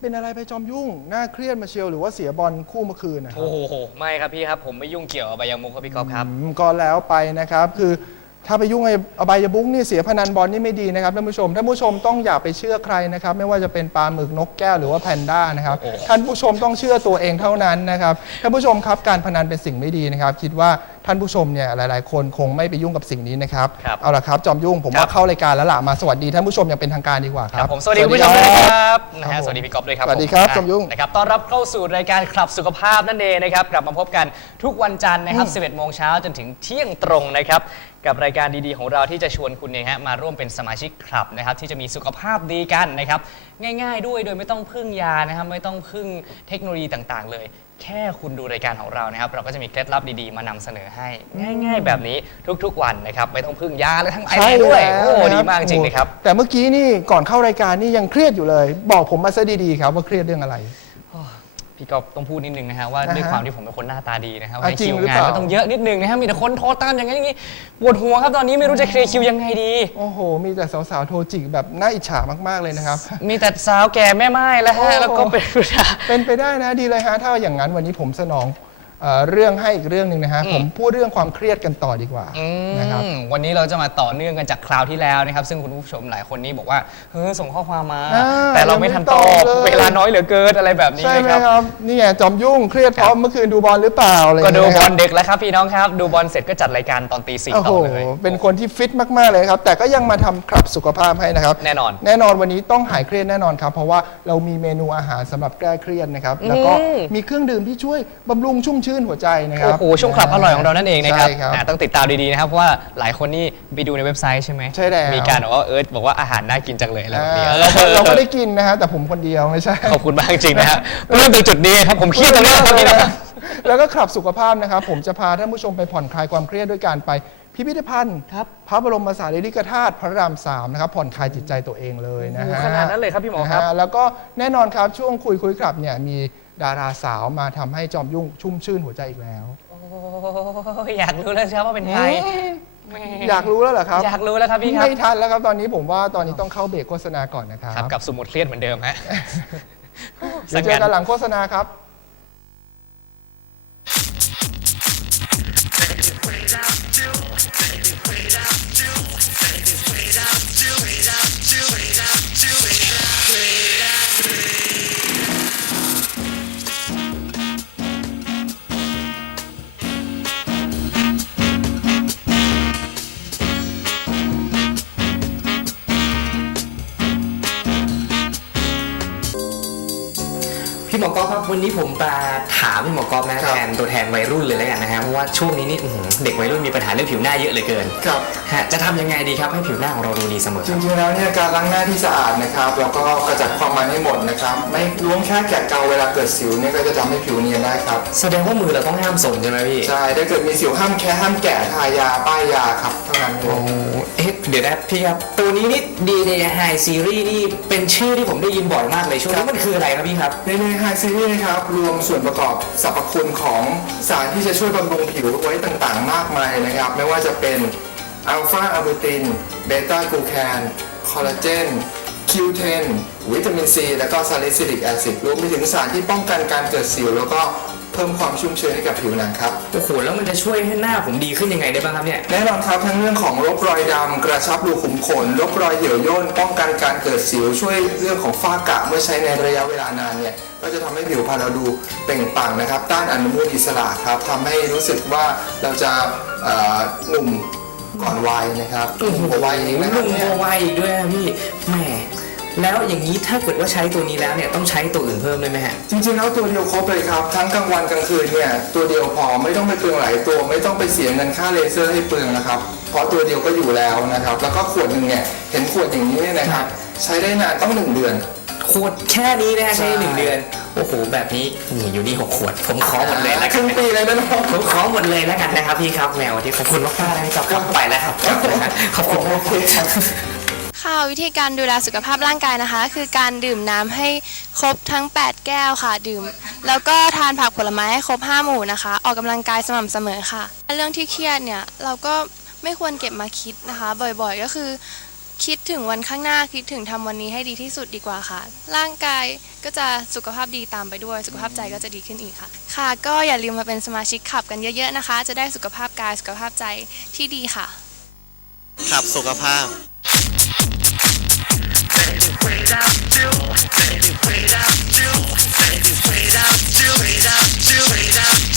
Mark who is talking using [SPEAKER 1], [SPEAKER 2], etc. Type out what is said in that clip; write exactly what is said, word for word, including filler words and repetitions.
[SPEAKER 1] เป็นอะไรไปจอมยุ่งน่าเครียดมาเชียวหรือว่าเสียบอลคู่เมื่อคืนนะครั
[SPEAKER 2] โอ้
[SPEAKER 1] บ
[SPEAKER 2] โหไม่ครับพี่ครับผมไม่ยุ่งเกี่ยวกับอบายมุขครับพี่ก๊อฟครับ
[SPEAKER 1] อืมก็แล้วไปนะครับคือถ้าไปยุ่งไอ้อบายมุขนี่เสียพนันบอลนี่ไม่ดีนะครับท่านผู้ชมท่านผู้ชมต้องอย่าไปเชื่อใครนะครับไม่ว่าจะเป็นปลาหมึกนกแก้วหรือว่าแพนด้านะครับ
[SPEAKER 2] โอ้โห
[SPEAKER 1] ท่านผู้ชมต้องเชื่อตัวเองเท่านั้นนะครับท่านผู้ชมครับการพนันเป็นสิ่งไม่ดีนะครับคิดว่าท่านผู้ชมเนี่ยหลายๆ คนคงไม่ไปยุ่งกับสิ่งนี้นะครับ
[SPEAKER 2] ครับ
[SPEAKER 1] เอาละครับจอมยุ่งผม
[SPEAKER 2] ครั
[SPEAKER 1] ว่า
[SPEAKER 2] บ
[SPEAKER 1] เข้ารายการแล้วล่ะมาสวัสดีท่านผู้ชมอย่างเป็นทางการดีกว่าค
[SPEAKER 2] ค
[SPEAKER 1] รั
[SPEAKER 2] รั
[SPEAKER 1] บบ
[SPEAKER 2] ผมสวัสดีคุณผู้ชมด้วยนะครับนะ
[SPEAKER 1] ครั
[SPEAKER 2] ฮะ
[SPEAKER 1] บผม
[SPEAKER 2] สวัสดีพี่ก๊อฟด้วยครับ
[SPEAKER 1] สวัสดีครับ
[SPEAKER 2] ผม
[SPEAKER 1] จอมยุ่ง
[SPEAKER 2] นะครับต้อนรับเข้าสู่รายการคลับสุขภาพนั่นเองนะครับกลับมาพบกันทุกวันจันทร์นะครับ สิบเอ็ดโมงเช้าจนถึงเที่ยงตรงนะครับกับรายการดีๆของเราที่จะชวนคุณเนี่ยฮะมาร่วมเป็นสมาชิกคลับนะครับที่จะมีสุขภาพดีกันนะครับง่ายๆด้วยโดยไม่ต้องพึ่งยานะครับไม่ต้องพึ่งเทคโนโลยีต่างๆ เลย แค่คุณดูรายการของเรานะครับเราก็จะมีเคล็ดลับดีๆมานำเสนอให้ง่าย ๆ แบบนี้ทุกๆวันนะครับไม่ต้องพึ่งยาและทั้งไอ
[SPEAKER 1] ใช่
[SPEAKER 2] แด้วย
[SPEAKER 1] แล้ว
[SPEAKER 2] โอ้
[SPEAKER 1] นะครับ
[SPEAKER 2] ดีมากจริงเลยครับ
[SPEAKER 1] แต่เมื่อกี้นี่ก่อนเข้ารายการนี่ยังเครียดอยู่เลย บอกผมมาซะดีๆครับว่าเครียดเรื่องอะไร
[SPEAKER 2] พี่ก็ต้องพูดนิดนึงนะฮะว่า
[SPEAKER 1] อ่าฮะ
[SPEAKER 2] ด้วยความที่ผมเป็นคนหน้าตาดีนะครับ
[SPEAKER 1] อ่ะ
[SPEAKER 2] ใน
[SPEAKER 1] จริง
[SPEAKER 2] คิว
[SPEAKER 1] หรือง
[SPEAKER 2] า
[SPEAKER 1] เป
[SPEAKER 2] น
[SPEAKER 1] ล่า
[SPEAKER 2] ก็ต้องเยอะนิดนึงนะฮะมีแต่คนโทรตามอย่างนั้นอย่างนี้ปวดหัวครับตอนนี้ไม่รู้จะเคลียร์คิวยังไงดี
[SPEAKER 1] โอ้โห มีแต่สาวๆ โทรจิกแบบน่าอิจฉามากๆ เลยนะครับ
[SPEAKER 2] มีแต่สาวแก่แม่ไม้แล้ว
[SPEAKER 1] โอ้
[SPEAKER 2] ฮะแล้วก็เป็นผู้ชาย
[SPEAKER 1] เป็นไปได้นะดีเลยฮะ ถ้าอย่างนั้นวันนี้ผมสนองเอ่อเรื่องให้อีกเรื่องหนึ่งนะฮะ
[SPEAKER 2] อืม
[SPEAKER 1] ผมพูดเรื่องความเครียดกันต่อดีกว่า
[SPEAKER 2] อื
[SPEAKER 1] นะครับ
[SPEAKER 2] มวันนี้เราจะมาต่อเนื่องกันจากคราวที่แล้วนะครับซึ่งคุณผู้ชมหลายคนนี่บอกว่าเฮ้ยส่งข้อความมา
[SPEAKER 1] อ่า
[SPEAKER 2] แต่เราไม่ทันตอบ
[SPEAKER 1] ยังไม่ตอบเลย
[SPEAKER 2] เวลาน้อยเหลือเกินอะไรแบบนี้
[SPEAKER 1] ใช่ไหม
[SPEAKER 2] นะครับ
[SPEAKER 1] ครับ นี่ไงจอมยุ่งเครียดเพราะเมื่อคืนดูบอลหรือเปล่าอะไรย่าง
[SPEAKER 2] ก็
[SPEAKER 1] เงี้ย
[SPEAKER 2] ดูบอล
[SPEAKER 1] นะครั
[SPEAKER 2] เด็กแล้วครับพี่น้องครับ ดูบอลเสร็จก็จัดรายการตอนตีสี่
[SPEAKER 1] โอ้
[SPEAKER 2] ต่
[SPEAKER 1] โห
[SPEAKER 2] อเลย
[SPEAKER 1] เป็นคนที่ฟิตมากๆเลยครับ แต่ก็ยังมาทำคลับสุขภาพให้นะครับ
[SPEAKER 2] แน่นอน
[SPEAKER 1] แน่นอนวันนี้ต้องหายเครียดแน่นอนครับ เพราะว่าเรามีเมนูอาหารสำหรับแก้เครียดนะครับ แล้วก็
[SPEAKER 2] อืม
[SPEAKER 1] มีเครื่องดื่มที่ช่วยบำรุงชุ่มชื่นหัวใจนะครับ
[SPEAKER 2] โอ้โหช่วงคลับอร่อยของเรานั่นเองนะครับ
[SPEAKER 1] ใช่ครับ
[SPEAKER 2] อ่าต้องติดตามดีๆนะครับเพราะว่าหลายคนนี่ไปดูในเว็บไซต์ใช่ไหม
[SPEAKER 1] ใช่แล้ว
[SPEAKER 2] มีการบอกว่าเอิร์ธบอกว่าอาหารน่ากินจังเลยอะไรแบบนี้
[SPEAKER 1] อ่าเราก็เราก็ได้กินนะฮะแต่ผมคนเดียวไม่ใช่
[SPEAKER 2] ขอบคุณมากจริงๆนะฮะเริ่มตรงจุดนี้ครับผมเครียดตรงนี้ครับพี่นะ
[SPEAKER 1] แล้วก็ขับสุขภาพนะครับ ผมจะพาท่านผู้ชมไปผ่อนคลายความเครียดด้วยการไปพิพิธภัณฑ์
[SPEAKER 2] ครับ
[SPEAKER 1] พระบรมสารีริกธาตุพระรามสามนะครับผ่อนคลายจิตใจตัวเองเลยนะฮะ
[SPEAKER 2] ขนาดนั้นเลยครับพี่หมอครับ
[SPEAKER 1] นะฮะแล้วก็แน่นอนครับช่วงคุยคุยครับเนี่ยมีดาราสาวมาทำให้จอมยุ่งชุ่มชื่นหัวใจอีกแล้ว
[SPEAKER 2] โอ้ยอยากรู้แล้วใช่ไหมว่าเป็นใคร
[SPEAKER 1] อยากรู้แล้วเหรอครับ
[SPEAKER 2] อยากรู้แล้วครับพี่ครับ
[SPEAKER 1] ไม่ทันแล้วครับตอนนี้ผมว่าตอนนี้ต้องเข้าเบรกโฆษณาก่อนนะครับ
[SPEAKER 2] ครับกับสมุดเครียดเหมือนเดิมฮะ
[SPEAKER 1] เดี๋ยวเจอกันหลังโฆษณาครับ
[SPEAKER 3] พี่หมอกอฟครับวันนี้ผมมาถามพี่หมอกอฟนะ
[SPEAKER 1] ครั
[SPEAKER 3] แท
[SPEAKER 1] บ
[SPEAKER 3] นตัวแทนวัยรุ่นเลยแล้วกันนะฮะเพราะว่าช่วงนี้นี่อื้อหือเด็กวัยรุ่นมีปัญหาเรื่องผิวหน้าเยอะเหลือเกิน
[SPEAKER 1] ครับ
[SPEAKER 3] ฮะจะทำยังไงดีครับให้ผิวหน้าของเราดูดีเสมอ
[SPEAKER 1] จ
[SPEAKER 3] ครับ
[SPEAKER 1] ริงๆแล้วเนี่ยการล้างหน้าที่สะอาดนะครับแล้วก็กระจัดความมันให้หมดนะครับไม่ล้วงแค่แกะเกาเวลาเกิดสิวเนี่ยก็จะทำให้ผิวเนียนได้ครับ
[SPEAKER 3] แสดงว่ามือเราต้องห้ามส่งใช่ไหมพี่
[SPEAKER 1] ใช่ถ้าเกิดมีสิวห้ามแค่ห้ามแกะทายาป้ายยาครับเท่านั้นเอ
[SPEAKER 3] โอ้
[SPEAKER 1] ง
[SPEAKER 3] เอ๊ะเดี๋ยวนะพี่ครับตัวนี้นี่ ดี เดย์ High Series นี่เป็นชื่อที่ผมได้ยินบ่อยมากเลยช่วงนี้มันคืออะไรครับพี่ครับ
[SPEAKER 1] ในในไฮซีรีส์นะครับรวมส่วนประกอบสรรพคุณของสารที่จะช่วยบำรุงผิวไว้ต่างๆ มากมายนะครับ ไม่ว่าจะเป็นอัลฟาอะบูตินเบต้ากลูแคนคอลลาเจนคิวเทนวิตามินซีและก็ซาลิซิลิกแอซิดรวมไปถึงสารที่ป้องกันการเกิดสิว แล้วก็เพิ่มความชุ่มชื้นให้กับผิวหนังครับ
[SPEAKER 3] โอ้โหแล้วมันจะช่วยให้หน้าผมดีขึ้นยังไงได้บ้างครับเนี่ย
[SPEAKER 1] แน่นอนครับทั้งเรื่องของลบรอยดำกระชับรูขุมขนลบรอยเหี่ยวย่นป้องกันการเกิดสิว ช่วยเรื่องของฝ้ากระเมื่อใช้ในระยะเวลานานเนี่ยก็จะทำให้ผิวพรรณเราดูเปล่งปลั่งนะครับต้านอนุมูลอิสระครับทำให้รู้สึกว่าเราจะเอ่อหนุ่มก่อนวัยนะครับหนุ่มกว่าวัยอีกนะครับ
[SPEAKER 3] หนุ่ม
[SPEAKER 1] เนี่ย
[SPEAKER 3] กว่าวัยอีกด้วยนะพี่แหมแล้วอย่างนี้ถ้าเกิดว่าใช้ตัวนี้แล้วเนี่ยต้องใช้ตัวอื่นเพิ่มเลยไหมฮะ
[SPEAKER 1] จริงๆแล้วตัวเดียวครบเลยครับทั้งกลางวันกลางคืนเนี่ยตัวเดียวพอไม่ต้องไปเปลืองหลายตัวไม่ต้องไปเสียเงินค่าเลเซอร์ให้เปลืองนะครับเพราะตัวเดียวก็อยู่แล้วนะครับแล้วก็ขวดหนึ่งเนี่ยเห็นขวดอย่างนี้เนี่ยนะครับใช้ได้นานต้องหนึ่งเดือน
[SPEAKER 3] ขวดแค่นี้นะฮะ
[SPEAKER 1] ใช่
[SPEAKER 3] ใช้หนึ่งเดือนโอ้โหแบบนี้นี่อยู่นี่หกขวด ผมขอหมดเลยแล้ว
[SPEAKER 1] ค
[SPEAKER 3] กั
[SPEAKER 1] รึ่
[SPEAKER 3] น
[SPEAKER 1] งปีเลยนะน้อง
[SPEAKER 3] ผมขอหมดเลยแล้วกันนะครับพี่ครับแมวที่ขอบคุณมากๆเลยครับครับไปแล้วครับขอบคุณ
[SPEAKER 1] โอเคครับ
[SPEAKER 4] ค่ะวิธีการดูแลสุขภาพร่างกายนะคะ คือการดื่มน้ำให้ครบทั้ง แปด แก้วค่ะดื่ม แล้วก็ทานผักผลไม้ให้ครบ ห้า หมู่นะคะ ออกกำลังกายสม่ำเสมอค่ะ เรื่องที่เครียดเนี่ยเราก็ไม่ควรเก็บมาคิดนะคะ บ่อยๆก็คือคิดถึงวันข้างหน้าคิดถึงทำวันนี้ให้ดีที่สุดดีกว่าค่ะ ร่างกายก็จะสุขภาพดีตามไปด้วย สุขภาพใจก็จะดีขึ้นอีกค่ะ ค่ะ ก็อย่าลืมมาเป็นสมาชิกขับกันเยอะๆนะคะ จะได้สุขภาพกายสุขภาพใจที่ดีค่ะ
[SPEAKER 5] ขับสุขภาพ
[SPEAKER 6] Wait up, do, baby, wait up, do, baby, wait up, do, wait up, do, wait up.